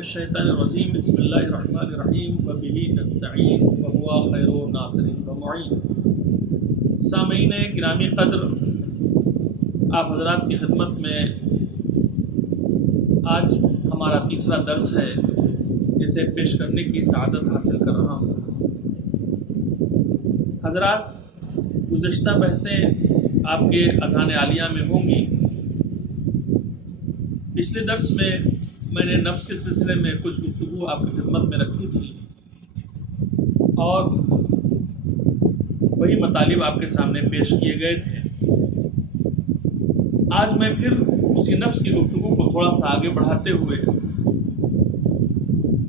الشیطان الرجیم بسم اللہ الرحمن الرحیم وبہ نستعین وہو خیر الناصر ومعین۔ سامعین گرامی قدر، آپ حضرات کی خدمت میں آج ہمارا تیسرا درس ہے جسے پیش کرنے کی سعادت حاصل کر رہا ہوں۔ حضرات، گزشتہ بحثیں آپ کے اذان عالیہ میں ہوں گی۔ پچھلے درس میں نے نفس کے سلسلے میں کچھ گفتگو آپ کی خدمت میں رکھی تھی اور وہی مطالب آپ کے سامنے پیش کیے گئے تھے۔ آج میں پھر اسی نفس کی گفتگو کو تھوڑا سا آگے بڑھاتے ہوئے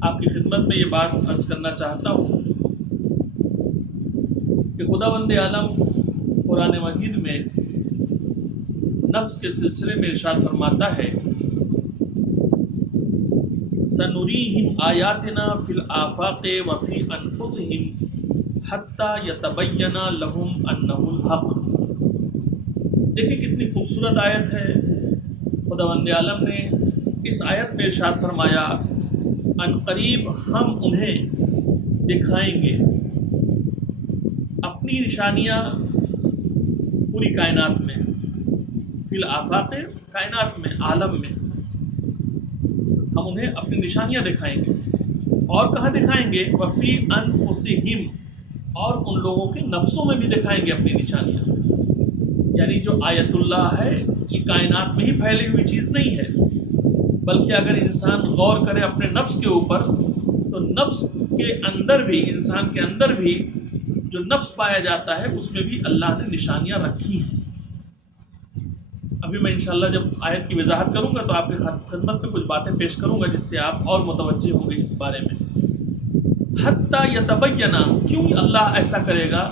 آپ کی خدمت میں یہ بات عرض کرنا چاہتا ہوں کہ خداوند عالم قرآن مجید میں نفس کے سلسلے میں ارشاد فرماتا ہے، سنریہم آیاتنا فی الآفاق وفی انفسہم حتی یتبین لہم انہ الحق۔ دیکھیں کتنی خوبصورت آیت ہے۔ خداوند عالم نے اس آیت میں ارشاد فرمایا، ان قریب ہم انہیں دکھائیں گے اپنی نشانیاں پوری کائنات میں، فی الآفاق کائنات میں، عالم میں ہم انہیں اپنی نشانیاں دکھائیں گے۔ اور کہاں دکھائیں گے؟ وفی انفسہم، اور ان لوگوں کے نفسوں میں بھی دکھائیں گے اپنی نشانیاں۔ یعنی جو آیت اللہ ہے یہ کائنات میں ہی پھیلی ہوئی چیز نہیں ہے، بلکہ اگر انسان غور کرے اپنے نفس کے اوپر تو نفس کے اندر بھی، انسان کے اندر بھی جو نفس پایا جاتا ہے اس میں بھی اللہ نے نشانیاں رکھی ہیں۔ ابھی میں انشاءاللہ جب آیت کی وضاحت کروں گا تو آپ کی خدمت میں کچھ باتیں پیش کروں گا جس سے آپ اور متوجہ ہوں گے اس بارے میں۔ حتی یتبین، کیوں اللہ ایسا کرے گا؟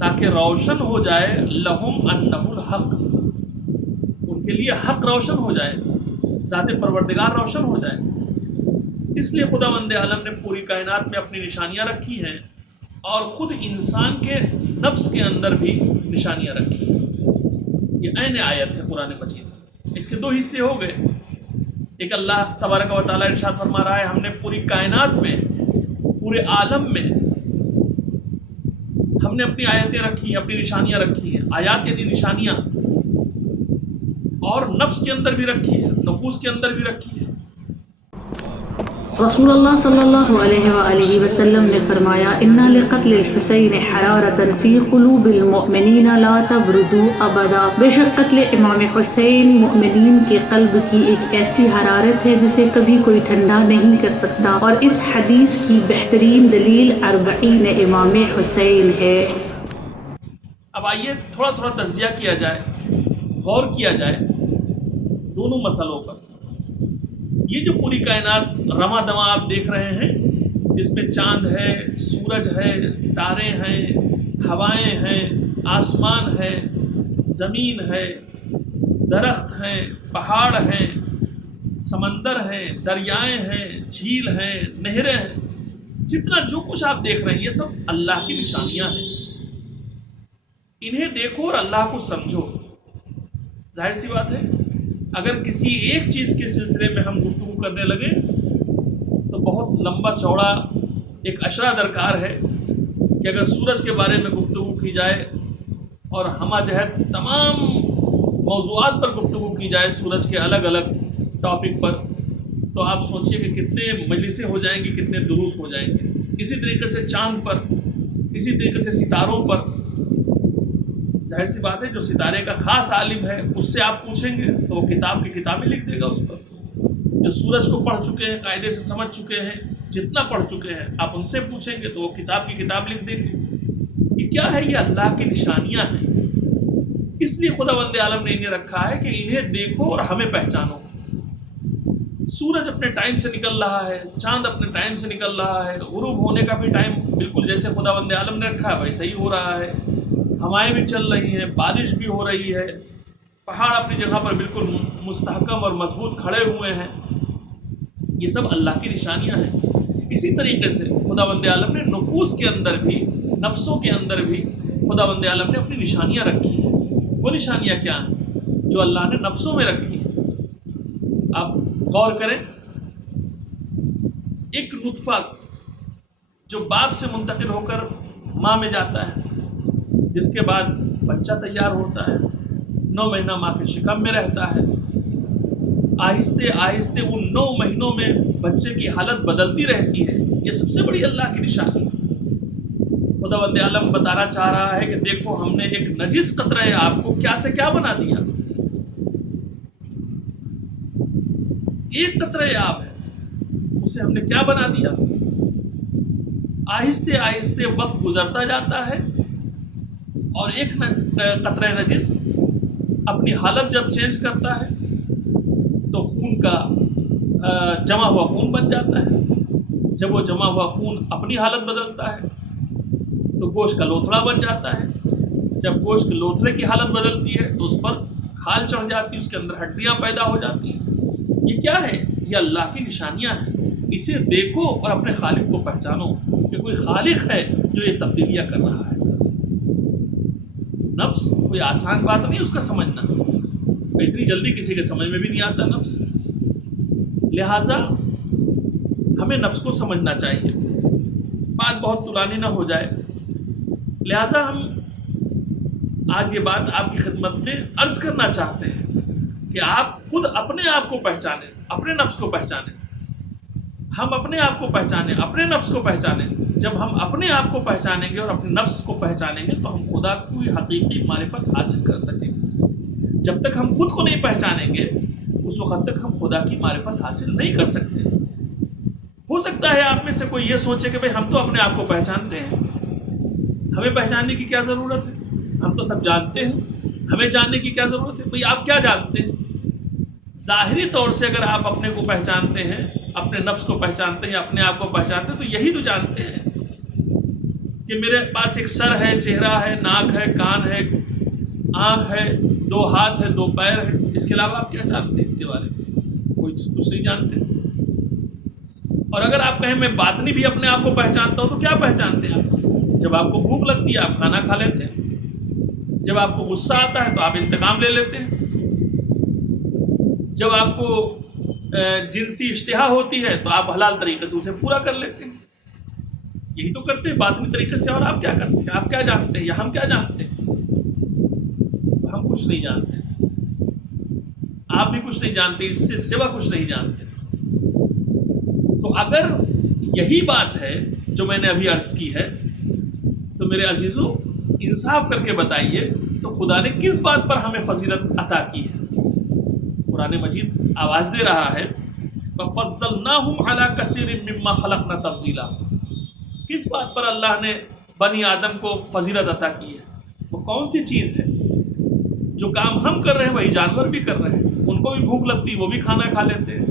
تاکہ روشن ہو جائے، لہم انہ الحق، ان کے لیے حق روشن ہو جائے، ذات پروردگار روشن ہو جائے۔ اس لیے خداوند عالم نے پوری کائنات میں اپنی نشانیاں رکھی ہیں اور خود انسان کے نفس کے اندر بھی نشانیاں رکھی ہیں۔ یہ عین آیت ہے قرآن مجید۔ اس کے دو حصے ہو گئے۔ ایک اللہ تبارک و تعالیٰ ارشاد فرما رہا ہے، ہم نے پوری کائنات میں، پورے عالم میں ہم نے اپنی آیتیں رکھی ہیں، اپنی نشانیاں رکھی ہیں۔ آیات یعنی نشانیاں، اور نفس کے اندر بھی رکھی ہے، نفوس کے اندر بھی رکھی ہے۔ رسول اللہ صلی اللہ علیہ وآلہ وسلم نے فرمایا، ان لقتل الحسین حرارۃ فی قلوب المؤمنین لا تبردوا ابدا۔ بے شک قتل امام حسین مومنین کے قلب کی ایک ایسی حرارت ہے جسے کبھی کوئی ٹھنڈا نہیں کر سکتا، اور اس حدیث کی بہترین دلیل 40 امام حسین ہے۔ اب آئیے تھوڑا تھوڑا تجزیہ کیا جائے، غور کیا جائے دونوں مسئلوں پر۔ یہ جو پوری کائنات رواں دواں آپ دیکھ رہے ہیں، جس میں چاند ہے، سورج ہے، ستارے ہیں، ہوائیں ہیں، آسمان ہے، زمین ہے، درخت ہیں، پہاڑ ہیں، سمندر ہیں، دریائیں ہیں، جھیل ہیں، نہریں ہیں، جتنا جو کچھ آپ دیکھ رہے ہیں یہ سب اللہ کی نشانیاں ہیں۔ انہیں دیکھو اور اللہ کو سمجھو۔ ظاہر سی بات ہے، اگر کسی ایک چیز کے سلسلے میں ہم گفتگو کرنے لگے تو بہت لمبا چوڑا ایک اشرہ درکار ہے کہ اگر سورج کے بارے میں گفتگو کی جائے اور ہمہ جہت تمام موضوعات پر گفتگو کی جائے، سورج کے الگ الگ ٹاپک پر، تو آپ سوچئے کہ کتنے مجلسیں ہو جائیں گی، کتنے دروس ہو جائیں گے۔ اسی طریقے سے چاند پر، اسی طریقے سے ستاروں پر۔ ظاہر سی بات ہے، جو ستارے کا خاص عالم ہے اس سے آپ پوچھیں گے تو وہ کتاب کی کتابیں لکھ دے گا اس پر۔ جو سورج کو پڑھ چکے ہیں، قاعدے سے سمجھ چکے ہیں، جتنا پڑھ چکے ہیں، آپ ان سے پوچھیں گے تو وہ کتاب کی کتاب لکھ دیں گے۔ یہ کیا ہے؟ یہ اللہ کی نشانیاں ہیں۔ اس لیے خداوند عالم نے انہیں رکھا ہے کہ انہیں دیکھو اور ہمیں پہچانو۔ سورج اپنے ٹائم سے نکل رہا ہے، چاند اپنے ٹائم سے نکل رہا ہے، غروب ہونے کا بھی ٹائم بالکل جیسے خداوند عالم نے رکھا ہے ویسے ہی ہو رہا ہے۔ ہوائیں بھی چل رہی ہیں، بارش بھی ہو رہی ہے، پہاڑ اپنی جگہ پر بالکل مستحکم اور مضبوط کھڑے ہوئے ہیں۔ یہ سب اللہ کی نشانیاں ہیں۔ اسی طریقے سے خداوند عالم نے نفوس کے اندر بھی، نفسوں کے اندر بھی خداوند عالم نے اپنی نشانیاں رکھی ہیں۔ وہ نشانیاں کیا ہیں؟ جو اللہ نے نفسوں میں رکھی ہیں۔ آپ غور کریں، ایک نطفہ جو باپ سے منتقل ہو کر ماں میں جاتا ہے، جس کے بعد بچہ تیار ہوتا ہے، 9 مہینہ ماں کے شکم میں رہتا ہے، آہستہ آہستہ ان 9 مہینوں میں بچے کی حالت بدلتی رہتی ہے۔ یہ سب سے بڑی اللہ کی نشانی ہے۔ خداوند عالم بتانا چاہ رہا ہے کہ دیکھو ہم نے ایک نجس قطرہ آپ کو کیا سے کیا بنا دیا۔ ایک قطرہ آب ہے، اسے ہم نے کیا بنا دیا۔ آہستہ آہستہ وقت گزرتا جاتا ہے اور ایک قطرہ نجس اپنی حالت جب چینج کرتا ہے تو خون کا جمع ہوا خون بن جاتا ہے۔ جب وہ جمع ہوا خون اپنی حالت بدلتا ہے تو گوشت کا لوتھڑا بن جاتا ہے۔ جب گوشت کے لوتھڑے کی حالت بدلتی ہے تو اس پر کھال چڑھ جاتی ہے، اس کے اندر ہڈیاں پیدا ہو جاتی ہیں۔ یہ کیا ہے؟ یہ اللہ کی نشانیاں ہیں۔ اسے دیکھو اور اپنے خالق کو پہچانو کہ کوئی خالق ہے جو یہ تبدیلیاں کر رہا ہے۔ نفس کوئی آسان بات نہیں اس کا سمجھنا، اتنی جلدی کسی کے سمجھ میں بھی نہیں آتا نفس۔ لہٰذا ہمیں نفس کو سمجھنا چاہیے، بات بہت طولانی نہ ہو جائے۔ لہٰذا ہم آج یہ بات آپ کی خدمت میں عرض کرنا چاہتے ہیں کہ آپ خود اپنے آپ کو پہچانیں، اپنے نفس کو پہچانیں۔ ہم اپنے آپ کو پہچانیں، اپنے نفس کو پہچانیں۔ جب ہم اپنے آپ کو پہچانیں گے اور اپنے نفس کو پہچانیں گے تو ہم خدا کی حقیقی معرفت حاصل کر سکیں گے۔ جب تک ہم خود کو نہیں پہچانیں گے اس وقت تک ہم خدا کی معرفت حاصل نہیں کر سکتے۔ ہو سکتا ہے آپ میں سے کوئی یہ سوچے کہ بھئی ہم تو اپنے آپ کو پہچانتے ہیں، ہمیں پہچاننے کی کیا ضرورت ہے، ہم تو سب جانتے ہیں، ہمیں جاننے کی کیا ضرورت ہے۔ بھئی آپ کیا جانتے ہیں؟ ظاہری طور سے اگر آپ اپنے کو پہچانتے ہیں، اپنے نفس کو پہچانتے ہیں، اپنے آپ کو پہچانتے ہیں تو یہی تو جانتے ہیں کہ میرے پاس ایک سر ہے، چہرہ ہے، ناک ہے، کان ہے، آنکھ ہے، 2 ہاتھ ہے، 2 پیر ہے۔ اس کے علاوہ آپ کیا جانتے ہیں اس کے بارے میں؟ کچھ نہیں جانتے۔ اور اگر آپ کہیں میں باطنی بھی اپنے آپ کو پہچانتا ہوں تو کیا پہچانتے ہیں آپ؟ جب آپ کو بھوک لگتی ہے آپ کھانا کھا لیتے ہیں، جب آپ کو غصہ آتا ہے تو آپ انتقام لے لیتے ہیں، جب آپ کو جنسی اشتہا ہوتی ہے تو آپ حلال طریقے سے اسے پورا کر لیتے ہیں۔ یہی تو کرتے ہیں باطنی طریقے سے۔ اور آپ کیا کرتے ہیں؟ آپ کیا جانتے ہیں یا ہم کیا جانتے ہیں؟ ہم کچھ نہیں جانتے، آپ بھی کچھ نہیں جانتے، اس سے سوا کچھ نہیں جانتے۔ تو اگر یہی بات ہے جو میں نے ابھی عرض کی ہے تو میرے عزیزو انصاف کر کے بتائیے تو خدا نے کس بات پر ہمیں فضیلت عطا کی ہے؟ قرآن مجید آواز دے رہا ہے وَفَضَّلْنَاهُمْ عَلَىٰ كَثِيرٍ مِّمَّا خَلَقْنَا تَفْضِيلًا۔ کس بات پر اللہ نے بنی آدم کو فضیلت عطا کی ہے؟ وہ کون سی چیز ہے؟ جو کام ہم کر رہے ہیں وہی جانور بھی کر رہے ہیں، ان کو بھی بھوک لگتی وہ بھی کھانا کھا لیتے ہیں،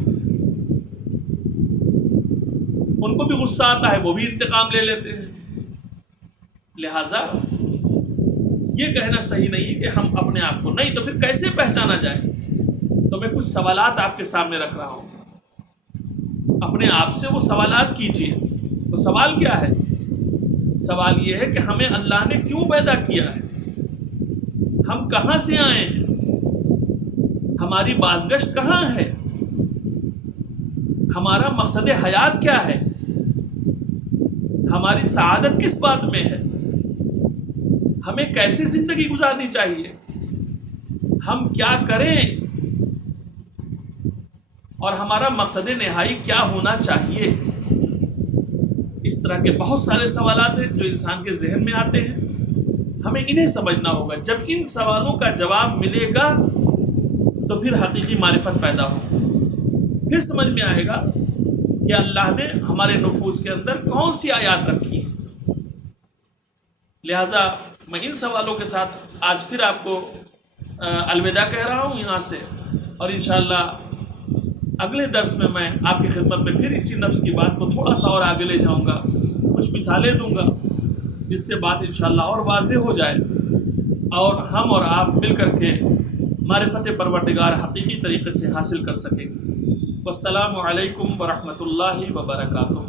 ان کو بھی غصہ آتا ہے وہ بھی انتقام لے لیتے ہیں۔ لہٰذا یہ کہنا صحیح نہیں کہ ہم اپنے آپ کو نہیں، تو پھر کیسے پہچانا جائے؟ تو میں کچھ سوالات آپ کے سامنے رکھ رہا ہوں، اپنے آپ سے وہ سوالات کیجیے۔ وہ سوال کیا ہے؟ سوال یہ ہے کہ ہمیں اللہ نے کیوں پیدا کیا ہے، ہم کہاں سے آئے ہیں، ہماری بازگشت کہاں ہے، ہمارا مقصد حیات کیا ہے، ہماری سعادت کس بات میں ہے، ہمیں کیسے زندگی گزارنی چاہیے، ہم کیا کریں اور ہمارا مقصد نہائی کیا ہونا چاہیے۔ اس طرح کے بہت سارے سوالات ہیں جو انسان کے ذہن میں آتے ہیں، ہمیں انہیں سمجھنا ہوگا۔ جب ان سوالوں کا جواب ملے گا تو پھر حقیقی معرفت پیدا ہوگی، پھر سمجھ میں آئے گا کہ اللہ نے ہمارے نفوس کے اندر کون سی آیات رکھی ہیں۔ لہٰذا میں ان سوالوں کے ساتھ آج پھر آپ کو الوداع کہہ رہا ہوں یہاں سے، اور انشاءاللہ اگلے درس میں آپ کی خدمت میں پھر اسی نفس کی بات کو تھوڑا سا اور آگے لے جاؤں گا، کچھ مثالیں دوں گا جس سے بات انشاءاللہ اور واضح ہو جائے اور ہم اور آپ مل کر کے معرفت پروردگار حقیقی طریقے سے حاصل کر سکیں۔ والسلام علیکم ورحمۃ اللہ وبرکاتہ۔